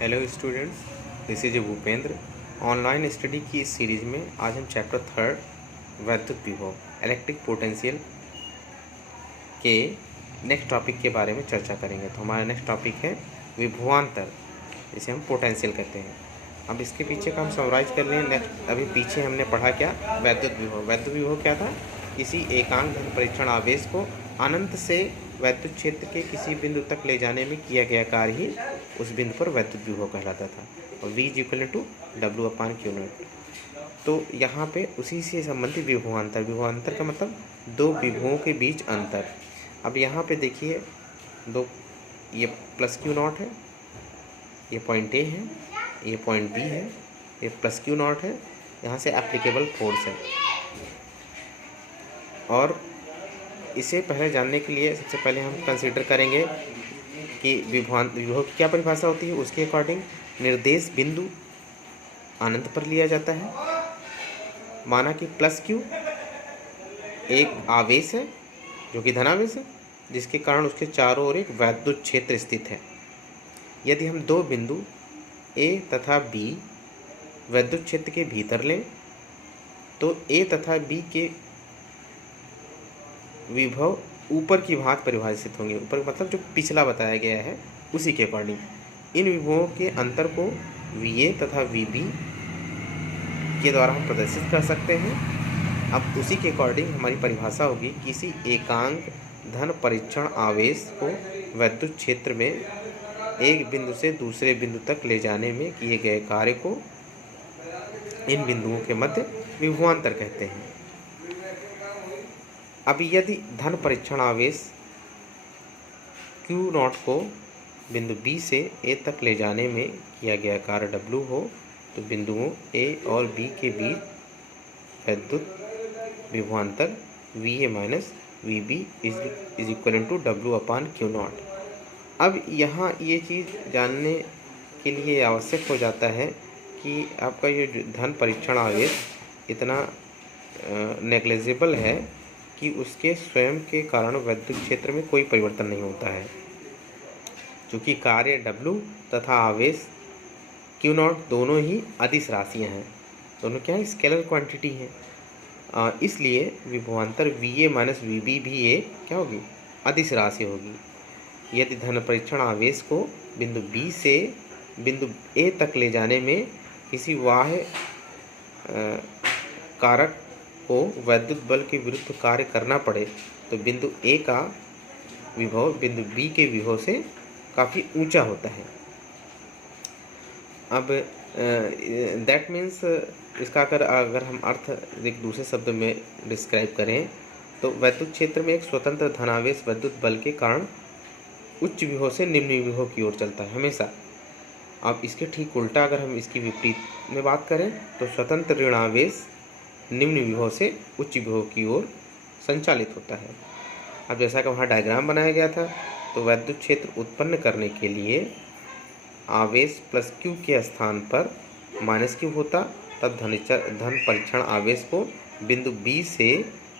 Hello students, this is Bhupendra. Online study की इस series में आज हम चैप्टर 3 वैद्युत विभव इलेक्ट्रिक पोटेंशियल के नेक्स्ट टॉपिक के बारे में चर्चा करेंगे। तो हमारा नेक्स्ट टॉपिक है विभवांतर, जिसे हम पोटेंशियल कहते हैं। अब इसके पीछे का हम समराइज कर लें। नेक्स्ट अभी पीछे हमने पढ़ा क्या, वैद्युत विभव। वैद्युत विभव क्या था? किसी एकांक धन परीक्षण आवेश को अनंत से वैद्युत क्षेत्र के किसी बिंदु तक ले जाने में किया गया कार्य ही उस बिंदु पर वैद्युत विभव कहलाता था। और V = W/Q0। तो यहाँ पे उसी से संबंधित विभवांतर। विभवांतर का मतलब दो विभवों के बीच अंतर। अब यहाँ पे देखिए, दो, ये +Q0 है, ये पॉइंट A है, ये पॉइंट B है, ये +Q0 है, यहाँ से एप्लीकेबल फोर्स है। और इसे पहले जानने के लिए सबसे पहले हम कंसीडर करेंगे कि विभव की क्या परिभाषा होती है। उसके अकॉर्डिंग निर्देश बिंदु अनंत पर लिया जाता है। माना कि +Q एक आवेश है जो कि धनावेश है, जिसके कारण उसके चारों ओर एक वैद्युत क्षेत्र स्थित है। यदि हम दो बिंदु A तथा B वैद्युत क्षेत्र के भीतर लें तो A तथा B के विभव ऊपर की भांति परिभाषित होंगे। ऊपर मतलब जो पिछला बताया गया है उसी के अकॉर्डिंग इन विभवों के अंतर को VA तथा VB के द्वारा हम प्रदर्शित कर सकते हैं। अब उसी के अकॉर्डिंग हमारी परिभाषा होगी, किसी एकांक धन परीक्षण आवेश को वैद्युत क्षेत्र में एक बिंदु से दूसरे बिंदु तक ले जाने में किए गए कार्य को इन बिंदुओं के मध्य विभवांतर कहते हैं। अब यदि धन परीक्षण आवेश Q0 को बिंदु B से A तक ले जाने में किया गया कार्य W हो, तो बिंदुओं A और B के बीच वैद्युत विभवांतर VA - VB = W/Q0। अब यहाँ ये चीज़ जानने के लिए आवश्यक हो जाता है कि आपका ये धन परीक्षण आवेश इतना नेग्लिजिबल है कि उसके स्वयं के कारण वैद्युत क्षेत्र में कोई परिवर्तन नहीं होता है। चूँकि कार्य W तथा आवेश Q0 दोनों ही अदिश राशियाँ हैं, दोनों क्या है, स्केलर क्वांटिटी हैं। इसलिए विभवांतर VA - VB भी ये क्या होगी, अदिश राशि होगी। यदि धन परीक्षण आवेश को बिंदु B से बिंदु A तक ले जाने में किसी बाह्य कारक को वैद्युत बल के विरुद्ध कार्य करना पड़े तो बिंदु A का विभव बिंदु B के विभव से काफ़ी ऊंचा होता है। अब दैट मीन्स इसका अगर हम अर्थ एक दूसरे शब्द में डिस्क्राइब करें तो वैद्युत क्षेत्र में एक स्वतंत्र धनावेश वैद्युत बल के कारण उच्च विभव से निम्न विभव की ओर चलता है हमेशा। अब इसके ठीक उल्टा अगर हम इसकी विपरीत में बात करें तो स्वतंत्र ऋणावेश निम्न विभव से उच्च विभव की ओर संचालित होता है। अब जैसा कि वहाँ डायग्राम बनाया गया था, तो वैद्युत क्षेत्र उत्पन्न करने के लिए आवेश +Q के स्थान पर -Q होता, तब धन परीक्षण आवेश को बिंदु B से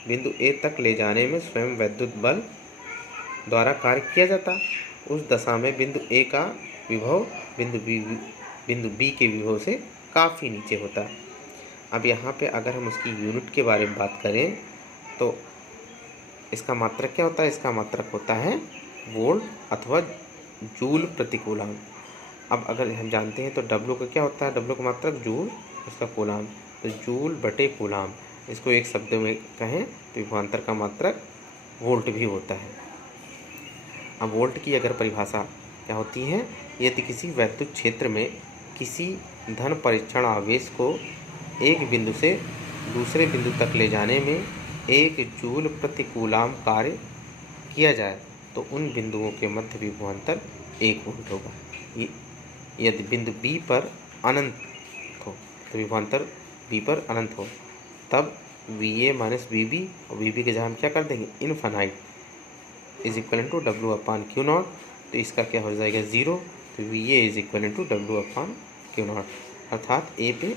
बिंदु A तक ले जाने में स्वयं वैद्युत बल द्वारा कार्य किया जाता। उस दशा में बिंदु A का विभव बिंदु B के विभव से काफ़ी नीचे होता। अब यहाँ पे अगर हम उसकी यूनिट के बारे में बात करें तो इसका मात्रक क्या होता है? इसका मात्रक होता है वोल्ट अथवा जूल प्रति कूलाम। अब अगर हम जानते हैं तो W का क्या होता है? W का मात्रक जूल, उसका कूलाम, तो जूल बटे कूलाम। इसको एक शब्द में कहें तो विभवांतर का मात्रक वोल्ट भी होता है। अब वोल्ट की अगर परिभाषा क्या होती है? यदि किसी वैद्युत क्षेत्र में किसी धन परीक्षण आवेश को एक बिंदु से दूसरे बिंदु तक ले जाने में 1 जूल प्रति कूलाम कार्य किया जाए तो उन बिंदुओं के मध्य विभवांतर 1 वोल्ट होगा। यदि बिंदु B पर अनंत हो तो विभवांतर B पर अनंत हो, तब VA - VB और VB के जगह हम क्या कर देंगे, इनफाइनाइट = W/Q0। तो इसका क्या हो जाएगा, 0। तो VA = W/Q0, अर्थात A पे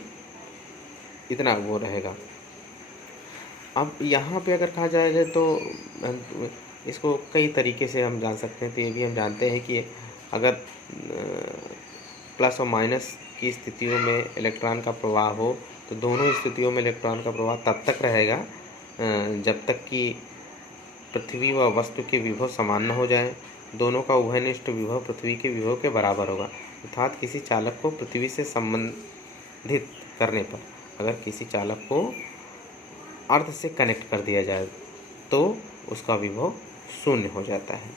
इतना वो रहेगा। अब यहाँ पे अगर कहा जाए तो इसको कई तरीके से हम जान सकते हैं। तो ये भी हम जानते हैं कि अगर प्लस और माइनस की स्थितियों में इलेक्ट्रॉन का प्रवाह हो तो दोनों स्थितियों में इलेक्ट्रॉन का प्रवाह तब तक रहेगा जब तक कि पृथ्वी व वस्तु के विभव समान न हो जाए। दोनों का उभयनिष्ठ विभव पृथ्वी के विभव के बराबर होगा। अर्थात किसी चालक को पृथ्वी से संबंधित करने पर, अगर किसी चालक को अर्थ से कनेक्ट कर दिया जाए तो उसका विभव शून्य हो जाता है।